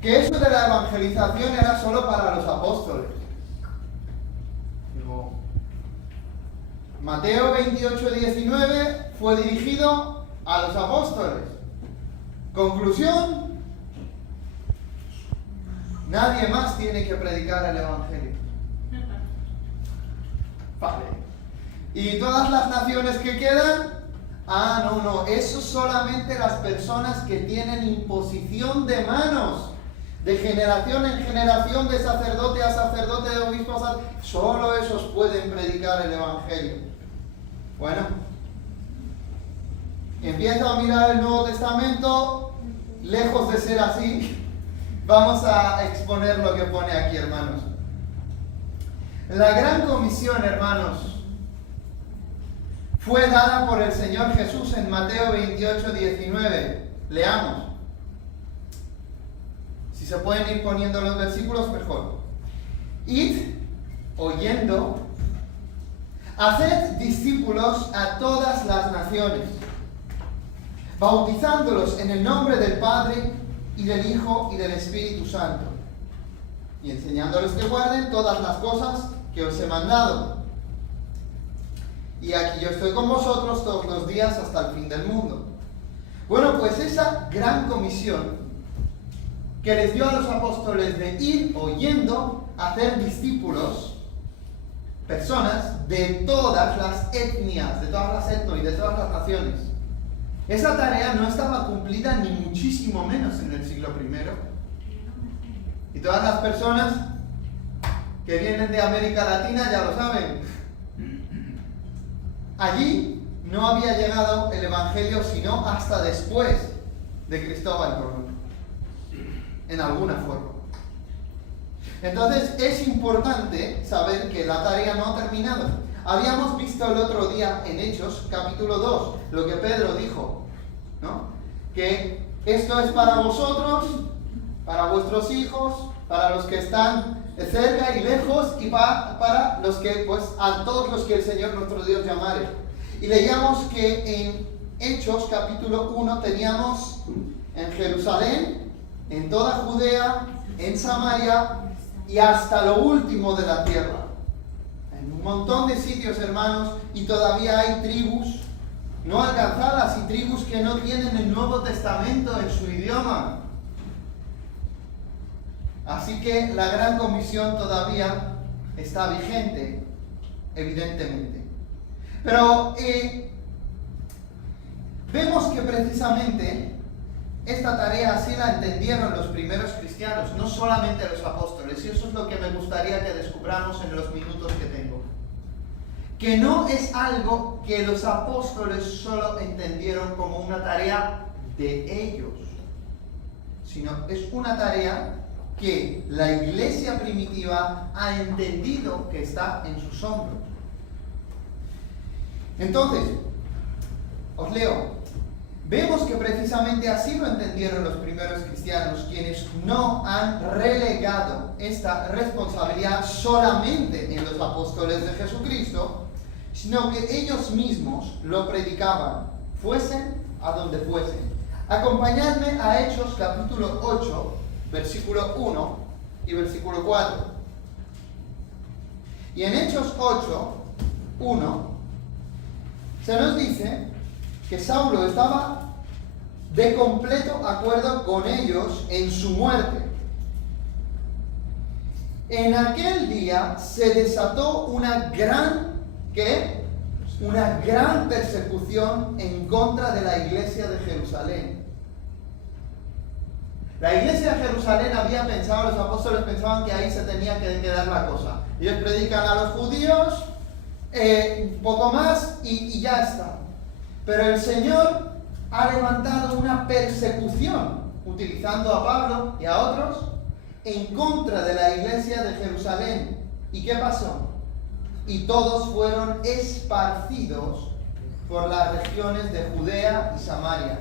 que eso de la evangelización era solo para los apóstoles. Digo, Mateo 28:19 fue dirigido a los apóstoles. Conclusión: nadie más tiene que predicar el evangelio. Vale. ¿Y todas las naciones que quedan? No, eso solamente las personas que tienen imposición de manos, de generación en generación, de sacerdote a sacerdote, de obispo a sacerdote, solo esos pueden predicar el evangelio. Bueno, empiezo a mirar el Nuevo Testamento, lejos de ser así. Vamos a exponer lo que pone aquí, hermanos. La gran comisión, hermanos, fue dada por el Señor Jesús en Mateo 28:19. Leamos. Si se pueden ir poniendo los versículos, mejor. Id, oyendo, haced discípulos a todas las naciones, bautizándolos en el nombre del Padre, y del Hijo, y del Espíritu Santo, y enseñándoles que guarden todas las cosas que os he mandado. Y aquí yo estoy con vosotros todos los días hasta el fin del mundo. Bueno, pues esa gran comisión que les dio a los apóstoles de ir oyendo, hacer discípulos, personas de todas las etnias, de todas las etnos y de todas las naciones. Esa tarea no estaba cumplida ni muchísimo menos en el siglo I. Y todas las personas que vienen de América Latina ya lo saben. Allí no había llegado el Evangelio sino hasta después de Cristóbal Colón, en alguna forma. Entonces es importante saber que la tarea no ha terminado. Habíamos visto el otro día en Hechos, capítulo 2, lo que Pedro dijo, ¿no? Que esto es para vosotros, para vuestros hijos, para los que están cerca y lejos, y para los que, pues, a todos los que el Señor nuestro Dios llamare. Y leíamos que en Hechos, capítulo 1, teníamos en Jerusalén, en toda Judea, en Samaria y hasta lo último de la tierra. En un montón de sitios, hermanos, y todavía hay tribus no alcanzadas y tribus que no tienen el Nuevo Testamento en su idioma. Así que la gran comisión todavía está vigente, evidentemente. Pero vemos que precisamente esta tarea así la entendieron los primeros cristianos, no solamente los apóstoles, y eso es lo que me gustaría que descubramos en los minutos que tengo. Que no es algo que los apóstoles solo entendieron como una tarea de ellos, sino es una tarea que la iglesia primitiva ha entendido que está en sus hombros. Entonces, os leo. Vemos que precisamente así lo entendieron los primeros cristianos, quienes no han relegado esta responsabilidad solamente en los apóstoles de Jesucristo, sino que ellos mismos lo predicaban, fuesen a donde fuesen. Acompañadme a Hechos capítulo 8, versículo 1 y versículo 4. Y en Hechos 8, 1, se nos dice que Saulo estaba de completo acuerdo con ellos en su muerte. En aquel día se desató una gran persecución en contra de la iglesia de Jerusalén. La iglesia de Jerusalén había pensado, los apóstoles pensaban que ahí se tenía que quedar la cosa. Ellos predican a los judíos, un poco más y ya está. Pero el Señor ha levantado una persecución, utilizando a Pablo y a otros, en contra de la iglesia de Jerusalén. ¿Y qué pasó? Y todos fueron esparcidos por las regiones de Judea y Samaria,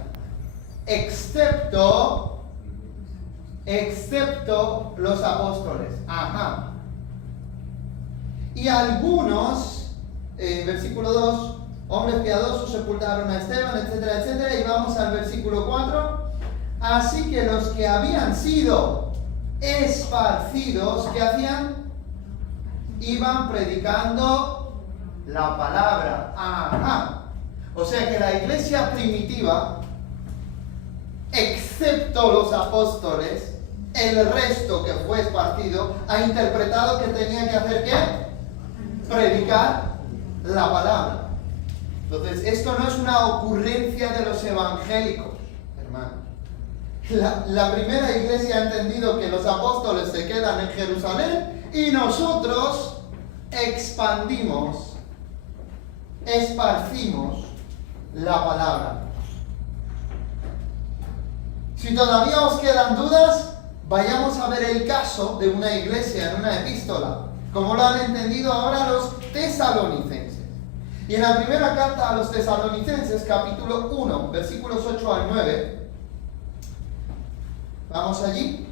excepto los apóstoles. Ajá. Y algunos, versículo 2, hombres piadosos sepultaron a Esteban, etcétera, etcétera. Y vamos al versículo 4. Así que los que habían sido esparcidos, ¿qué hacían? Iban predicando la palabra. Ajá. O sea que la iglesia primitiva, excepto los apóstoles, el resto que fue esparcido, ha interpretado que tenía que hacer ¿qué? Predicar la palabra. Entonces, esto no es una ocurrencia de los evangélicos, hermano. La primera iglesia ha entendido que los apóstoles se quedan en Jerusalén y nosotros expandimos, esparcimos la palabra. Si todavía os quedan dudas, vayamos a ver el caso de una iglesia en una epístola, como lo han entendido ahora los tesalonicenses. Y en la primera carta a los tesalonicenses, capítulo 1, versículos 8 al 9, vamos allí.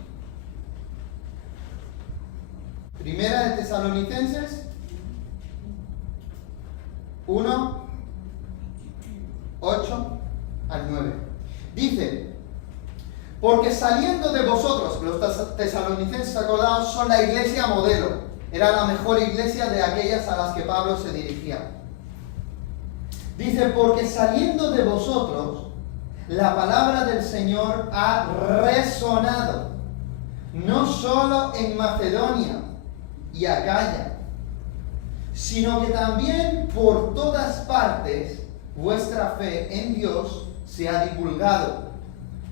Primera de Tesalonicenses 1, 8 al 9. Dice: porque saliendo de vosotros, los tesalonicenses, acordaos, son la iglesia modelo. Era la mejor iglesia de aquellas a las que Pablo se dirigía. Dice: porque saliendo de vosotros, la palabra del Señor ha resonado, no solo en Macedonia y Acaya, sino que también por todas partes vuestra fe en Dios se ha divulgado.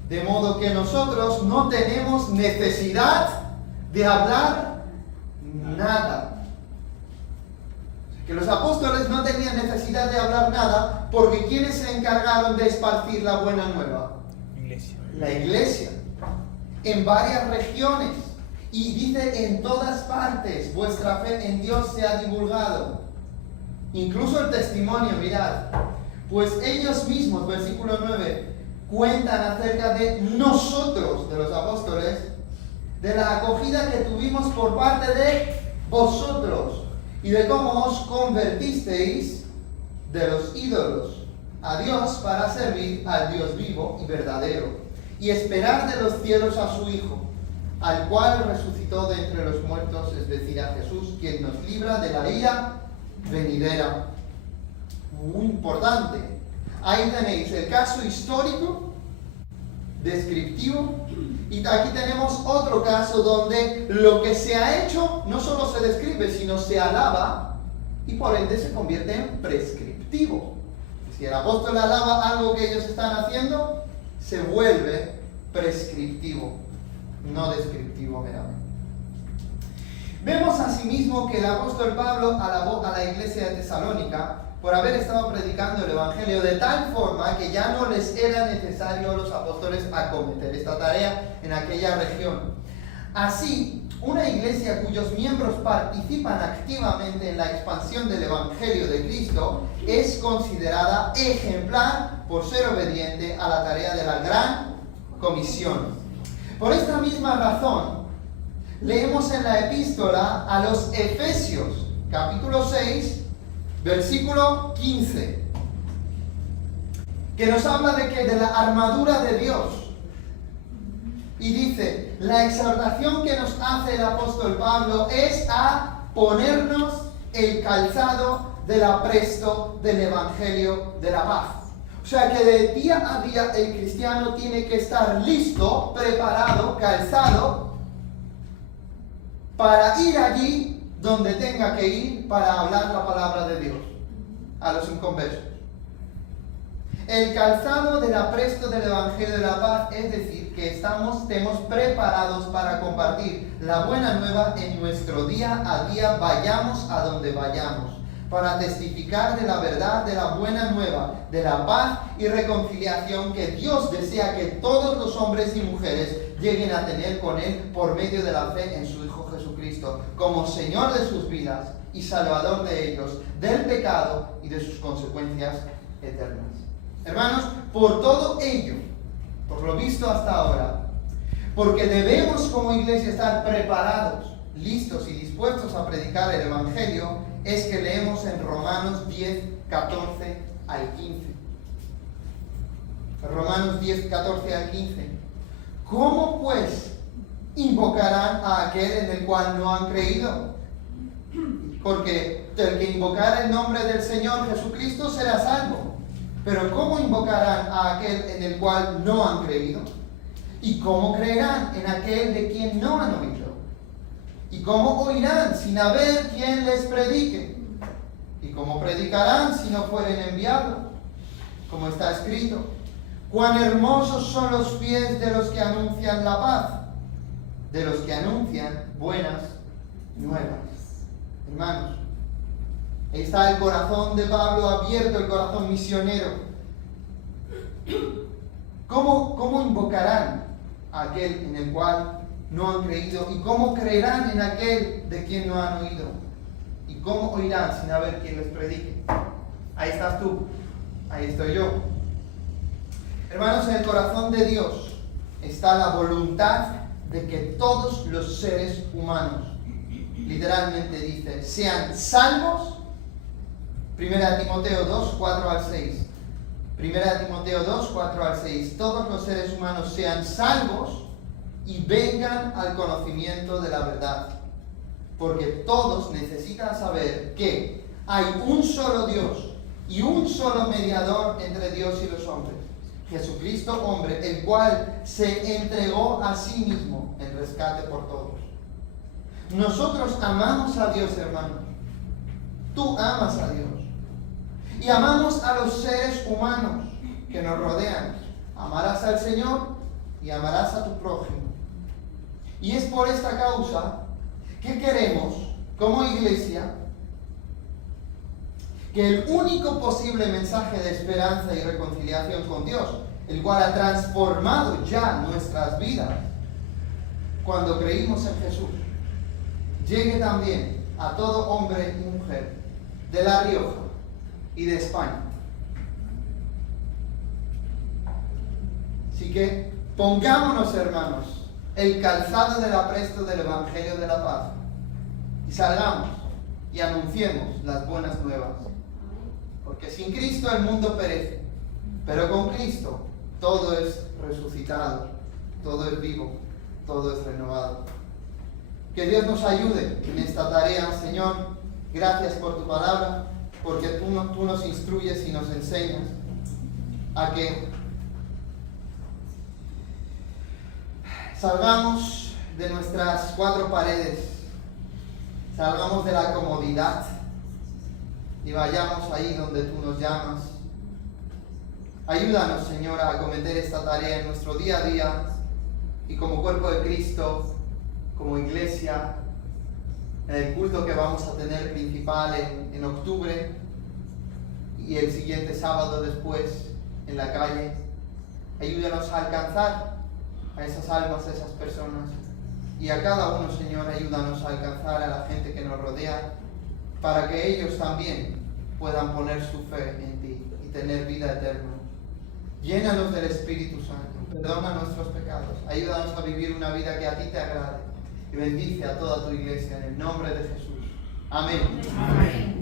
De modo que nosotros no tenemos necesidad de hablar nada. Que los apóstoles no tenían necesidad de hablar nada, porque ¿quiénes se encargaron de esparcir la buena nueva? Iglesia. La iglesia. En varias regiones. Y dice: en todas partes vuestra fe en Dios se ha divulgado. Incluso el testimonio, mirad. Pues ellos mismos, versículo 9, cuentan acerca de nosotros, de los apóstoles, de la acogida que tuvimos por parte de vosotros y de cómo os convertisteis de los ídolos a Dios para servir al Dios vivo y verdadero y esperar de los cielos a su Hijo, al cual resucitó de entre los muertos, es decir, a Jesús, quien nos libra de la ira venidera. Muy importante. Ahí tenéis el caso histórico, descriptivo, y aquí tenemos otro caso donde lo que se ha hecho no solo se describe, sino se alaba y por ende se convierte en prescriptivo. Si el apóstol alaba algo que ellos están haciendo, se vuelve prescriptivo, no descriptivo meramente. Vemos asimismo que el apóstol Pablo alabó a la iglesia de Tesalónica por haber estado predicando el Evangelio de tal forma que ya no les era necesario a los apóstoles acometer esta tarea en aquella región. Así, una iglesia cuyos miembros participan activamente en la expansión del Evangelio de Cristo es considerada ejemplar por ser obediente a la tarea de la Gran Comisión. Por esta misma razón, leemos en la epístola a los Efesios, capítulo 6, versículo 15, que nos habla de la armadura de Dios. Y dice: la exhortación que nos hace el apóstol Pablo es a ponernos el calzado del apresto del Evangelio de la paz. O sea que de día a día el cristiano tiene que estar listo, preparado, calzado, para ir allí donde tenga que ir para hablar la palabra de Dios a los inconversos. El calzado del apresto del Evangelio de la paz, es decir, que estemos preparados para compartir la buena nueva en nuestro día a día, vayamos a donde vayamos, para testificar de la verdad de la buena nueva, de la paz y reconciliación que Dios desea que todos los hombres y mujeres lleguen a tener con Él por medio de la fe en su Hijo Jesucristo, como Señor de sus vidas y Salvador de ellos, del pecado y de sus consecuencias eternas. Hermanos, por todo ello, por lo visto hasta ahora, porque debemos como iglesia estar preparados, listos y dispuestos a predicar el Evangelio, es que leemos en Romanos 10, 14 al 15. Romanos 10, 14 al 15. ¿Cómo pues invocarán a aquel en el cual no han creído? Porque el que invocar el nombre del Señor Jesucristo será salvo. Pero ¿cómo invocarán a aquel en el cual no han creído? ¿Y cómo creerán en aquel de quien no han oído? ¿Y cómo oirán sin haber quien les predique? ¿Y cómo predicarán si no fueren enviados? Como está escrito: cuán hermosos son los pies de los que anuncian la paz, de los que anuncian buenas nuevas. Hermanos, ahí está el corazón de Pablo abierto, el corazón misionero. ¿Cómo invocarán a aquel en el cual no han creído? ¿Y cómo creerán en aquel de quien no han oído? ¿Y cómo oirán sin haber quien les predique? Ahí estás tú, ahí estoy yo. Hermanos, en el corazón de Dios está la voluntad de que todos los seres humanos, literalmente dice, sean salvos. 1 Timoteo 2, 4 al 6. 1 Timoteo 2, 4 al 6. Todos los seres humanos sean salvos y vengan al conocimiento de la verdad. Porque todos necesitan saber que hay un solo Dios y un solo mediador entre Dios y los hombres, Jesucristo hombre, el cual se entregó a sí mismo en rescate por todos. Nosotros amamos a Dios, hermano. Tú amas a Dios. Y amamos a los seres humanos que nos rodean. Amarás al Señor y amarás a tu prójimo. Y es por esta causa que queremos, como iglesia, que el único posible mensaje de esperanza y reconciliación con Dios, el cual ha transformado ya nuestras vidas cuando creímos en Jesús, llegue también a todo hombre y mujer de La Rioja y de España. Así que pongámonos, hermanos, el calzado del apresto del Evangelio de la paz y salgamos y anunciemos las buenas nuevas. Porque sin Cristo el mundo perece, pero con Cristo todo es resucitado, todo es vivo, todo es renovado. Que Dios nos ayude en esta tarea, Señor. Gracias por tu palabra, porque tú nos instruyes y nos enseñas a que salgamos de nuestras cuatro paredes, salgamos de la comodidad y vayamos ahí donde tú nos llamas. Ayúdanos, Señor, a acometer esta tarea en nuestro día a día y como cuerpo de Cristo, como iglesia, en el culto que vamos a tener principal en octubre y el siguiente sábado después en la calle. Ayúdanos a alcanzar a esas almas, a esas personas, y a cada uno, Señor, ayúdanos a alcanzar a la gente que nos rodea, para que ellos también puedan poner su fe en ti y tener vida eterna. Llénanos del Espíritu Santo, perdona nuestros pecados, ayúdanos a vivir una vida que a ti te agrade, y bendice a toda tu iglesia en el nombre de Jesús. Amén. Amén.